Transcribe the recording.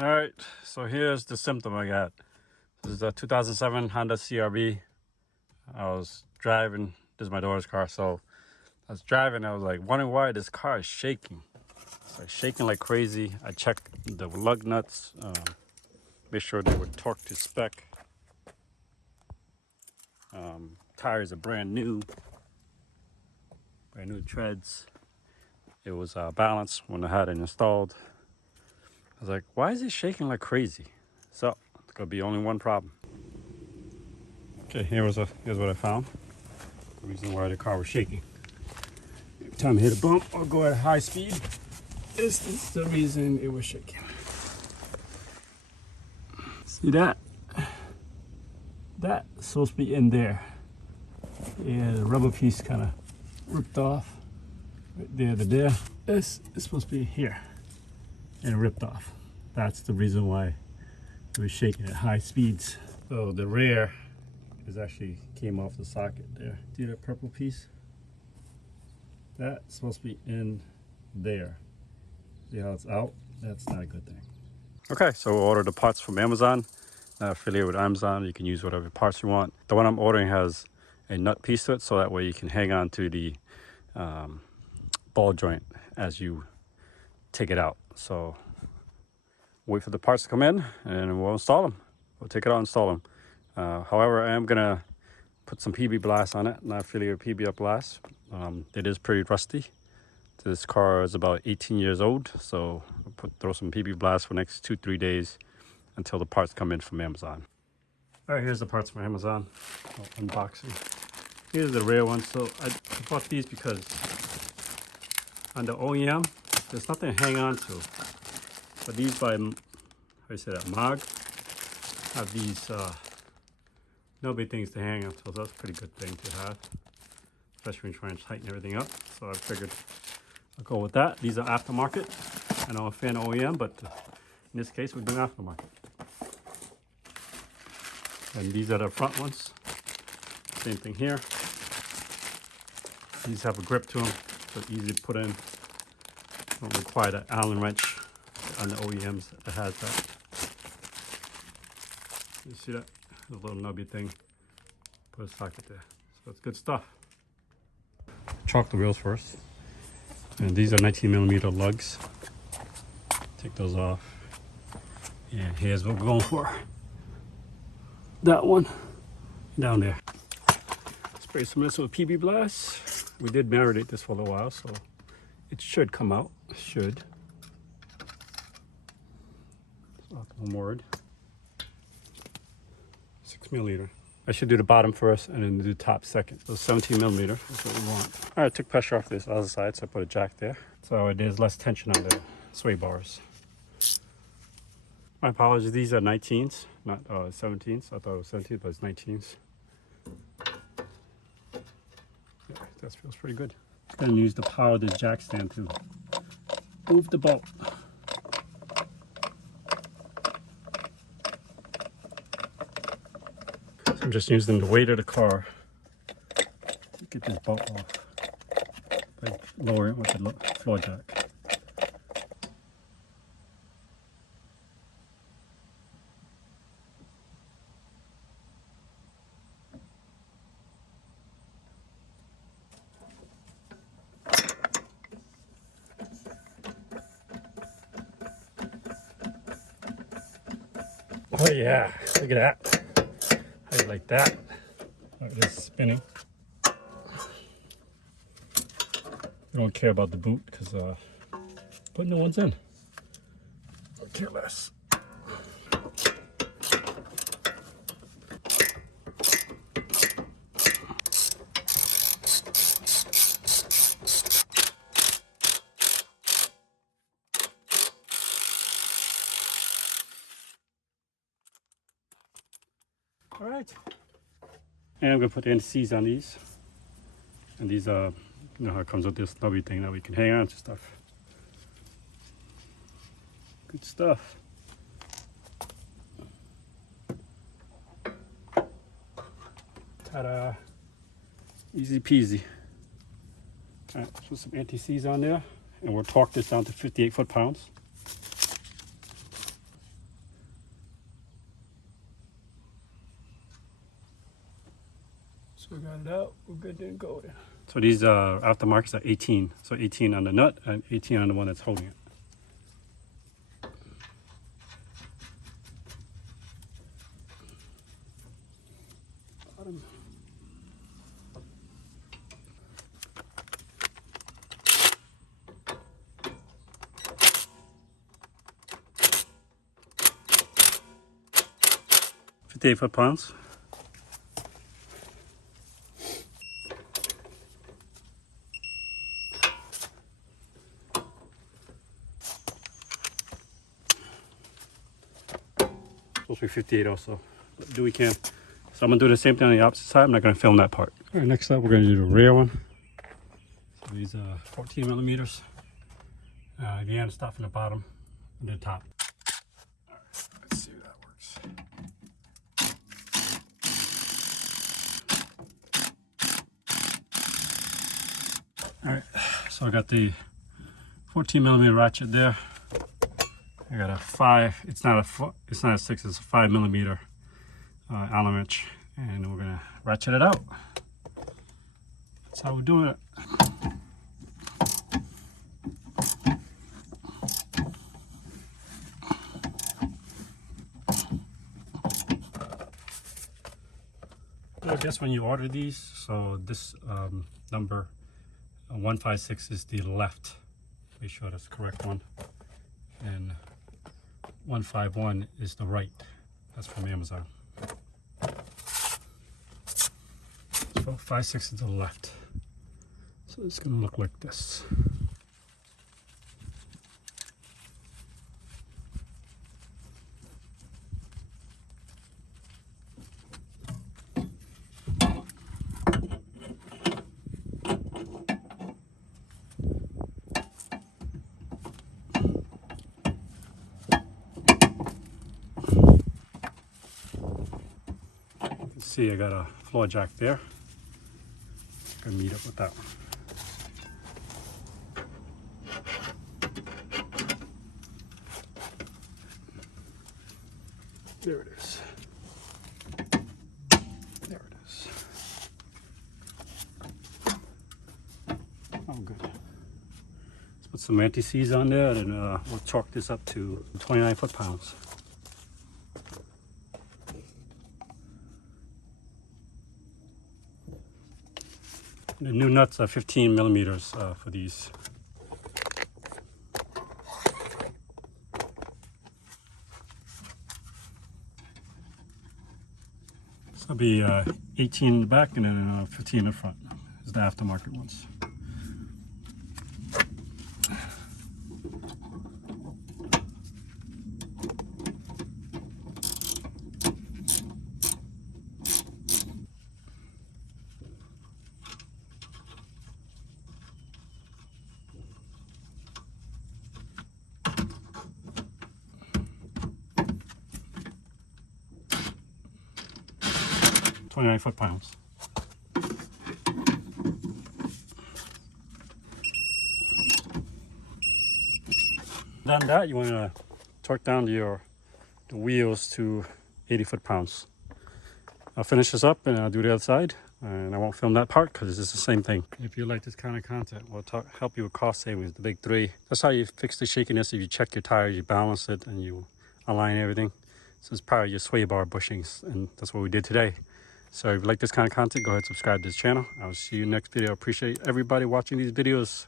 All right, so here's the symptom I got. This is a 2007 Honda CRV. I was driving, this is my daughter's car, so I was driving, I was like wondering why this car is shaking. It's like shaking like crazy. I checked the lug nuts, make sure they were torqued to spec. Tires are brand new treads. It was balanced when I had it installed. I was like, why is it shaking like crazy? So, it's gonna be only one problem. Okay, here's what I found. The reason why the car was shaking. Every time I hit a bump or go at high speed, this is the reason it was shaking. See that? That's supposed to be in there. Yeah, the rubber piece kind of ripped off. Right there to there. This is supposed to be here and ripped off. That's the reason why it was shaking at high speeds. So the rear is actually came off the socket there. See that purple piece? That's supposed to be in there. See how it's out? That's not a good thing. Okay, so we'll order the parts from Amazon. Not affiliated with Amazon, you can use whatever parts you want. The one I'm ordering has a nut piece to it, so that way you can hang on to the ball joint as you take it out. So wait for the parts to come in and we'll install them. We'll take it out and install them. However, I am gonna put some PB Blast on it, not affiliated with PB Blast. It is pretty rusty. This car is about 18 years old, so I'll throw some PB Blast for the next 2-3 days until the parts come in from Amazon. All right, here's the parts from Amazon. Unboxing. Here's the rear one. So I bought these because on the OEM, there's nothing to hang on to. But these by, how do you say that, MAG, have these no big things to hang on to. So that's a pretty good thing to have, especially when you're trying to tighten everything up. So I figured I'll go with that. These are aftermarket. I know I'm a fan of OEM, but in this case, we're doing aftermarket. And these are the front ones. Same thing here. These have a grip to them, so it's easy to put in. Don't require that Allen wrench on the OEMs that has that. You see that? The little nubby thing. Put a socket there. So it's good stuff. Chalk the wheels first. And these are 19mm lugs. Take those off. And here's what we're going for. That one down there. Spray some of this with PB Blast. We did marinate this for a little while, so it should come out. Should. One word. 6mm. I should do the bottom first and then do the top second. So 17mm is what we want. All right, I took pressure off this other side, so I put a jack there. So there's less tension on the sway bars. My apologies, these are 19s, not 17s. I thought it was 17s, but it's 19s. Yeah, that feels pretty good. I'm gonna use the power of the jack stand to move the bolt. So I'm just using the weight of the car to get this bolt off by lowering it with the floor jack. Oh yeah, look at that. How do you like that? Look at this spinning. I don't care about the boot because put new ones in. I care less. All right, and I'm gonna put the NCs on these, and these you know how it comes with this nubby thing that we can hang on to stuff. Good stuff. Ta-da! Easy peasy. All right, put some anti-seize on there, and we'll torque this down to 58 foot-pounds. So we got it out. We're good to go then. So these aftermarkets are 18. So 18 on the nut and 18 on the one that's holding it. Bottom. $58 foot-pounds. Supposed to be 58 also. But do we can. So I'm gonna do the same thing on the opposite side. I'm not gonna film that part. All right, next up we're gonna do the rear one. So these are 14 millimeters. Again, start from the bottom and the top. All right, let's see if that works. All right, so I got the 14 millimeter ratchet there. I got a 5. It's not a 6. It's a 5 millimeter Allen wrench, and we're gonna ratchet it out. That's how we're doing it. I guess when you order these, so this number 156 is the left. Make sure that's the correct one. And 151 is the right. That's from Amazon. So 56 is the left. So it's going to look like this. See, I got a floor jack there. Gonna meet up with that one. There it is. There it is. Oh, good. Let's put some anti-seize on there, and we'll chalk this up to 29 foot-pounds. The new nuts are 15 millimeters for these. So it'll be 18 in the back and then 15 in the front. Is the aftermarket ones. .29 foot-pounds. Then that you want to torque down the wheels to 80 foot-pounds. I'll finish this up and I'll do the other side, and I won't film that part because it's the same thing. If you like this kind of content, we'll help you with cost savings, the big 3. That's how you fix the shakiness. If you check your tires, you balance it, and you align everything. So it's part of your sway bar bushings, and that's what we did today. So if you like this kind of content, go ahead and subscribe to this channel. I'll see you next video. I appreciate everybody watching these videos.